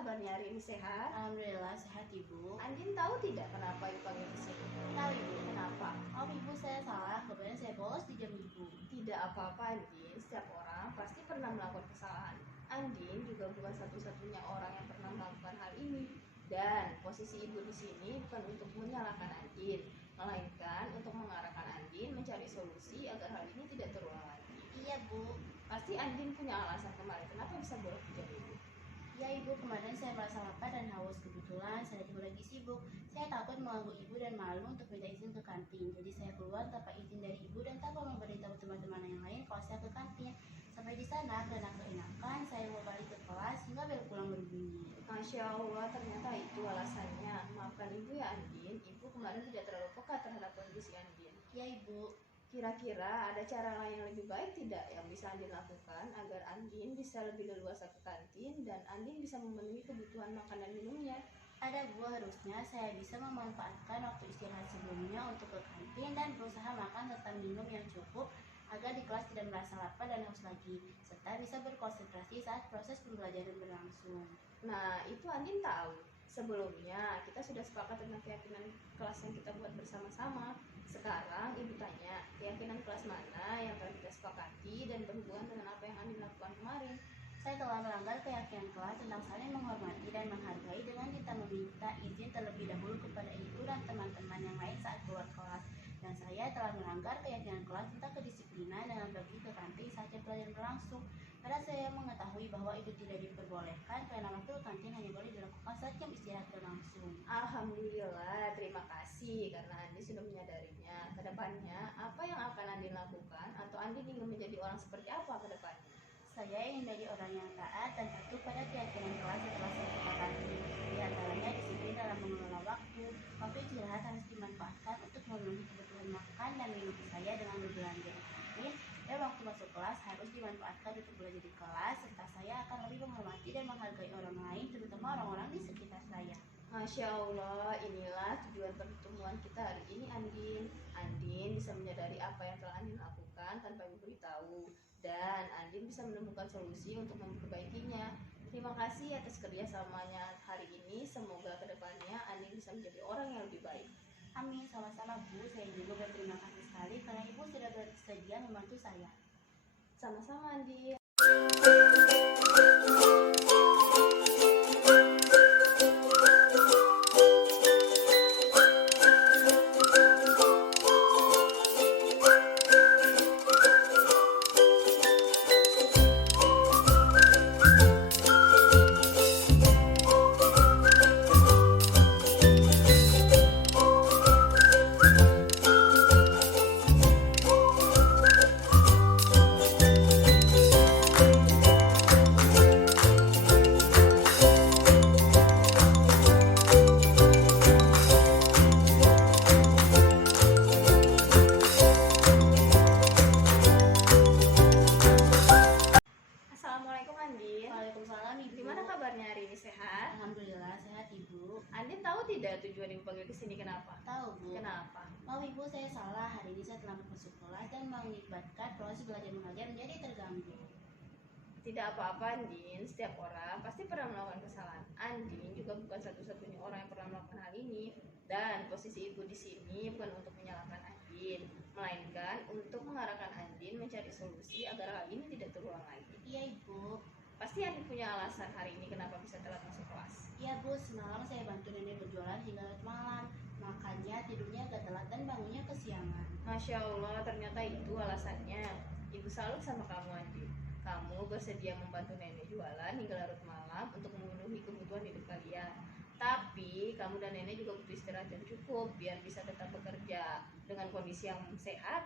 kabarnya hari ini sehat? Alhamdulillah sehat Ibu. Andin tahu tidak kenapa Ibu panggil ke sini? Tahu Ibu. Kenapa? Oh Ibu, saya salah, kemudian saya bolos di jam Ibu. Tidak apa-apa Andin, setiap orang pasti pernah melakukan kesalahan. Andin juga bukan satu-satunya orang yang pernah melakukan hal ini. Dan posisi Ibu di sini bukan untuk menyalahkan Andin, melainkan untuk mengarahkan Andin mencari solusi agar hal ini tidak terulang lagi. Iya Bu. Pasti Andin punya alasan kemarin kenapa bisa bolos di jam Ibu. Ya Ibu, kemarin saya merasa lapar dan haus. Kebetulan saya juga lagi sibuk. Saya takut mengganggu Ibu dan malu untuk minta izin ke kantin. Jadi saya keluar tanpa izin dari Ibu dan tanpa memberitahu teman-teman yang lain kalau saya ke kantin. Sampai di sana karena keenakan, saya mau balik ke kelas hingga bel pulang berbunyi. Masya Allah, ternyata itu alasannya. Maafkan Ibu ya Andin, Ibu kemarin tidak terlalu peka terhadap kondisi Andin. Ya Ibu. Kira-kira ada cara lain yang lebih baik tidak yang bisa Andin lakukan agar Andin bisa lebih leluasa ke kantin dan Andin bisa memenuhi kebutuhan makan dan minumnya? Ada Bu, harusnya saya bisa memanfaatkan waktu istirahat sebelumnya untuk ke kantin dan berusaha makan serta minum yang cukup agar di kelas tidak merasa lapar dan haus lagi, serta bisa berkonsentrasi saat proses pembelajaran berlangsung. Nah, itu Andin tahu. Sebelumnya kita sudah sepakat tentang keyakinan kelas yang kita buat bersama-sama. Sekarang Ibu tanya, keyakinan kelas mana yang telah kita sepakati dan berhubungan dengan apa yang Andin lakukan kemarin? Saya telah melanggar keyakinan kelas tentang saling menghormati dan menghargai dengan kita meminta izin terlebih dahulu kepada Ibu dan teman-teman yang lain saat keluar kelas. Dan saya telah melanggar keyakinan kelas tentang kedisiplinan dengan pergi ke kantin saat jam pelajaran berlangsung. Karena saya mengetahui bahwa itu tidak diperbolehkan karena waktu kantin hanya boleh dilakukan saat jam istirahat berlangsung. Alhamdulillah, terima kasih karena Andin sudah menyadarinya. Kedepannya, apa yang akan Andin lakukan atau Andin ingin menjadi orang seperti apa kedepannya? Saya ingin menjadi orang yang taat dan patuh pada keyakinan kelas setelah saya sepakati. Di antaranya disiplin dalam mengelola waktu. Waktu istirahat harus dimanfaatkan untuk memenuhi kebutuhan makan dan minum saya dengan berbelanja di kantin. Dan waktu masuk kelas harus dimanfaatkan untuk belajar di kelas, serta saya akan lebih menghormati dan menghargai orang lain, terutama orang-orang di sekitar saya. Masya Allah, inilah tujuan pertemuan kita hari ini Andin. Andin bisa menyadari apa yang telah Andin lakukan tanpa Ibu beritahu. Dan Andin bisa menemukan solusi untuk memperbaikinya. Terima kasih atas kerjasamanya hari ini. Semoga kedepannya Andin bisa menjadi orang yang lebih baik. Amin, sama-sama Bu. Saya juga berterima kasih sekali karena Ibu sudah bersedia membantu saya. Sama-sama Andin. Assalamualaikum Andin. Waalaikumsalam Ibu. Gimana kabarnya hari ini, sehat? Alhamdulillah sehat Ibu. Andin tahu tidak tujuan Ibu panggil ke sini kenapa? Tahu Bu. Kenapa? Maaf Ibu, saya salah. Hari ini saya terlambat masuk kelas dan mengakibatkan proses belajar mengajar menjadi terganggu. Tidak apa-apa Andin, setiap orang pasti pernah melakukan kesalahan. Andin juga bukan satu-satunya orang yang pernah melakukan hal ini. Dan posisi Ibu di sini bukan untuk menyalahkan Andin, melainkan untuk mengarahkan Andin mencari solusi agar hal ini tidak terulang lagi. Iya Ibu. Pasti Andin punya alasan hari ini kenapa bisa telat masuk kelas. Iya Bu, semalam saya bantu nenek berjualan hingga larut malam. Makanya tidurnya agak telat dan bangunnya kesiangan. Masya Allah, ternyata itu alasannya. Ibu salut sama kamu Andin. Kamu bersedia membantu nenek jualan hingga larut malam untuk memenuhi kebutuhan hidup kalian. Tapi kamu dan nenek juga butuh istirahat yang cukup biar bisa tetap bekerja dengan kondisi yang sehat.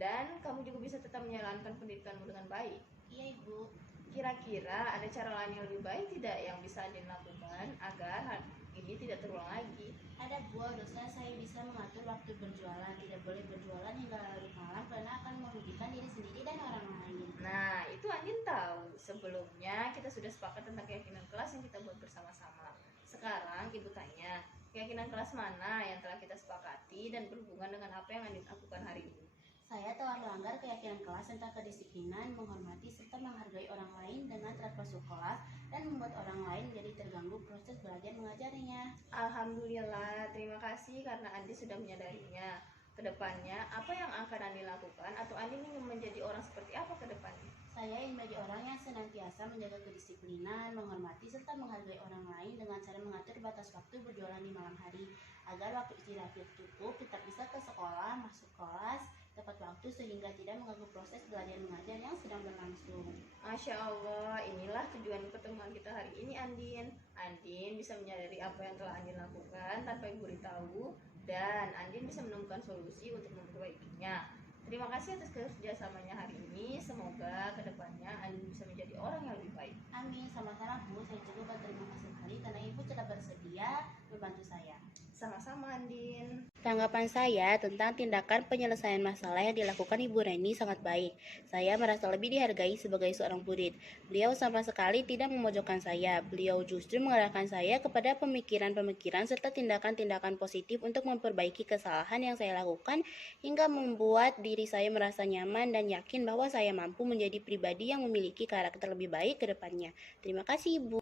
Dan kamu juga bisa tetap menjalankan pendidikanmu dengan baik. Iya Ibu. Kira-kira ada cara lain yang lebih baik tidak yang bisa Andin lakukan agar hal ini tidak terulang lagi? Ada Bu, harusnya saya bisa mengatur waktu berjualan. Tidak boleh berjualan hingga larut malam karena akan merugikan diri sendiri dan orang lain. Nah, itu Andin tahu. Sebelumnya kita sudah sepakat tentang keyakinan kelas yang kita buat bersama-sama. Sekarang Ibu tanya, keyakinan kelas mana yang telah kita sepakati dan berhubungan dengan apa yang Andin lakukan hari ini? Saya telah melanggar keyakinan kelas tentang kedisiplinan, menghormati serta menghargai orang lain dengan telat masuk kelas dan akan membuat orang lain menjadi terganggu proses belajar mengajarnya. Alhamdulillah, terima kasih karena Andi sudah menyadarinya. Kedepannya, apa yang akan Andi lakukan atau Andi ingin menjadi orang seperti apa ke depannya? Saya ingin menjadi orang yang senantiasa menjaga kedisiplinan, menghormati serta menghargai orang lain dengan cara mengatur batas waktu berjualan di malam hari agar waktu istirahat cukup, tetap bisa ke sekolah, masuk kelas tepat waktu sehingga tidak mengganggu proses belajar mengajar yang sedang berlangsung. Masya Allah, inilah tujuan pertemuan kita hari ini, Andin. Andin bisa menyadari apa yang telah Andin lakukan tanpa ibu beritahu, dan Andin bisa menemukan solusi untuk memperbaikinya. Terima kasih atas kerjasamanya hari ini. Semoga kedepannya Andin bisa menjadi orang yang lebih baik. Amin, sama-sama Bu. Saya juga berterima kasih sekali karena Ibu telah bersedia membantu saya. Sama-sama, Andin. Tanggapan saya tentang tindakan penyelesaian masalah yang dilakukan Ibu Reni sangat baik. Saya merasa lebih dihargai sebagai seorang murid. Beliau sama sekali tidak memojokkan saya. Beliau justru mengarahkan saya kepada pemikiran-pemikiran serta tindakan-tindakan positif untuk memperbaiki kesalahan yang saya lakukan hingga membuat diri saya merasa nyaman dan yakin bahwa saya mampu menjadi pribadi yang memiliki karakter lebih baik ke depannya. Terima kasih, Ibu.